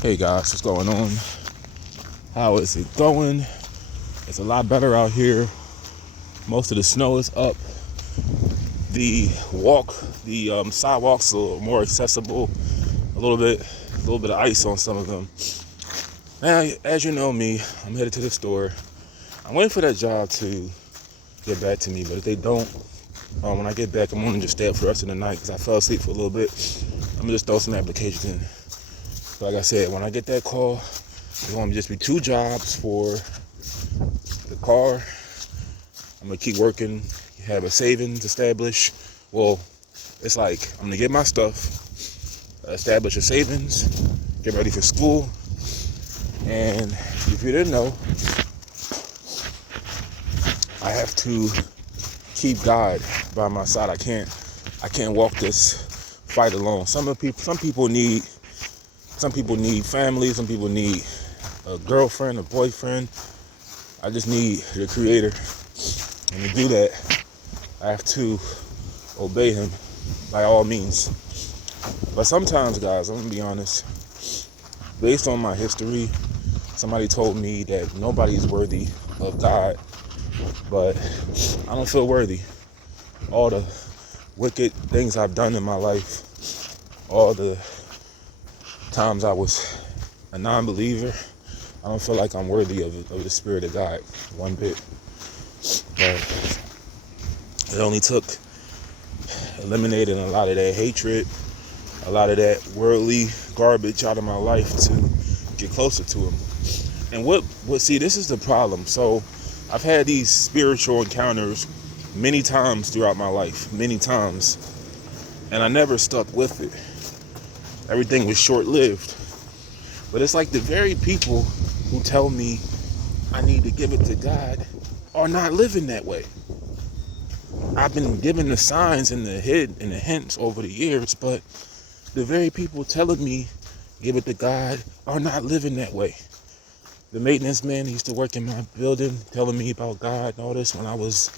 Hey guys, what's going on? How is it going? It's a lot better out here. Most of the snow is up. The sidewalks are more accessible. A little bit of ice on some of them. Now, as you know me, I'm headed to the store. I'm waiting for that job to get back to me, but if they don't, when I get back, I'm gonna just stay up for the rest of the night because I fell asleep for a little bit. I'm gonna just throw some applications in. Like I said, when I get that call, it's gonna just be 2 jobs for the car. I'm gonna keep working, have a savings established. Well, it's like I'm gonna get my stuff, establish a savings, get ready for school. And if you didn't know, I have to keep God by my side. I can't walk this fight alone. Some people need family, some people need a girlfriend, a boyfriend. I just need the Creator. And to do that, I have to obey Him by all means. But sometimes, guys, I'm gonna be honest, based on my history, somebody told me that nobody's worthy of God, but I don't feel worthy. All the wicked things I've done in my life, all the times I was a non-believer, I don't feel like I'm worthy of the Spirit of God one bit. But it only took eliminating a lot of that hatred, a lot of that worldly garbage out of my life to get closer to Him. And see, this is the problem. So I've had these spiritual encounters many times throughout my life, many times, and I never stuck with it. Everything was short-lived. But it's like the very people who tell me I need to give it to God are not living that way. I've been given the signs and the hints over the years, but the very people telling me give it to God are not living that way. The maintenance man who used to work in my building telling me about God and all this when I was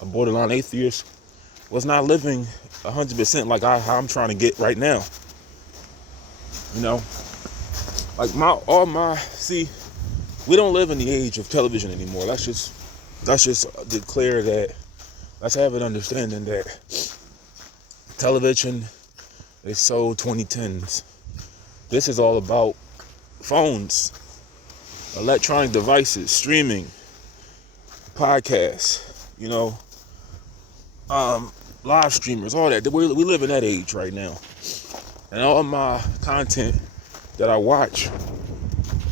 a borderline atheist was not living 100% like how I'm trying to get right now. You know, like see, we don't live in the age of television anymore. Let's just declare that. Let's have an understanding that television is so 2010s. This is all about phones, electronic devices, streaming, podcasts, live streamers, all that. We live in that age right now. And all my content that I watch,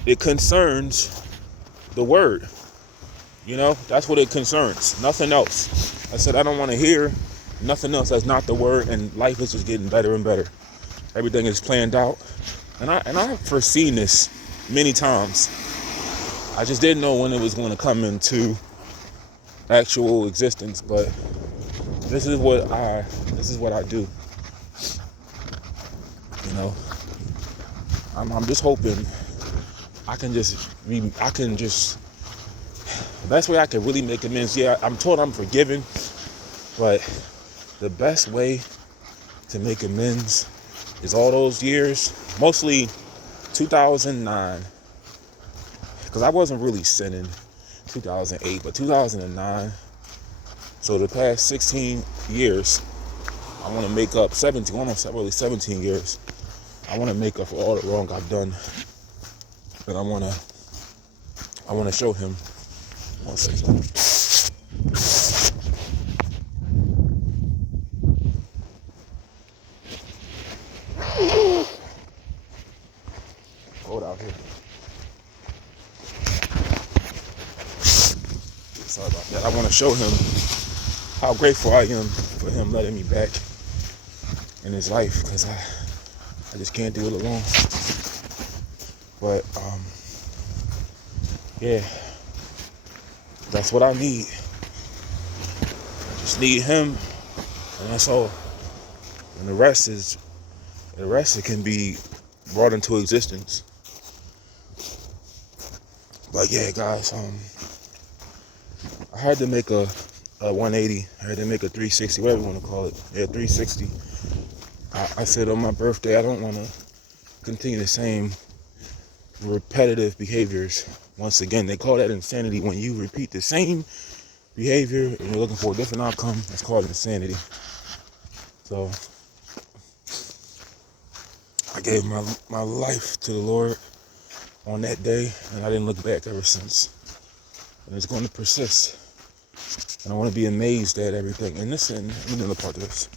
it concerns the word. That's what it concerns. Nothing else. I said I don't want to hear nothing else that's not the word, and life is just getting better and better. Everything is planned out. And I've foreseen this many times. I just didn't know when it was going to come into actual existence, but this is what I do. I'm just hoping the best way I can really make amends. Yeah, I'm told I'm forgiven, but the best way to make amends is all those years, mostly 2009, because I wasn't really sinning 2008, but 2009. So the past 16 years, I want to make up 17 years. I want to make up for all the wrong I've done, and I want to show Him. 1 second. Hold out here. Sorry about that. I want to show Him how grateful I am for Him letting me back in His life, because I just can't do it alone. But yeah, that's what I need. I just need Him, and that's all. And the rest it can be brought into existence. But yeah, guys, I had to make a 180. I had to make a 360, whatever you want to call it. Yeah, 360. I said on my birthday, I don't want to continue the same repetitive behaviors. Once again, they call that insanity when you repeat the same behavior and you're looking for a different outcome. That's called insanity. So I gave my life to the Lord on that day, and I didn't look back ever since. And it's going to persist. And I want to be amazed at everything. And listen, let me do another part of this.